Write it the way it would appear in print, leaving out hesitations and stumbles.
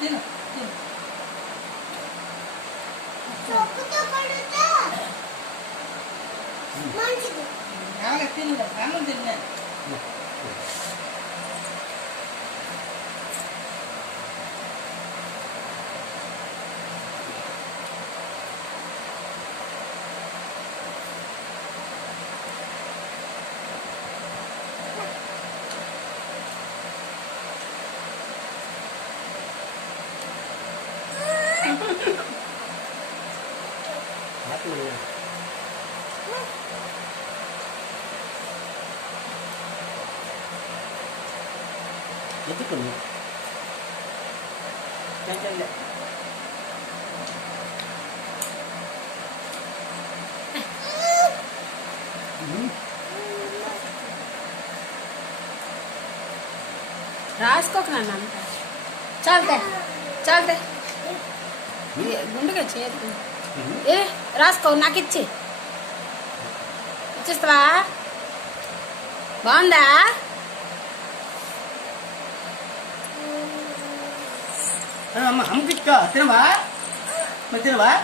తిను తిను అలాగే తిను అన్నం తిన్నా ఎత్తుకుంది రాసుకోక నాన్న చాలతే చాలతే గుండెగా చేతి ఏ రాసుకో నాకు ఇచ్చేస్తావా బాగుందా అమ్మ అమ్మకి తినవా మరి తినవా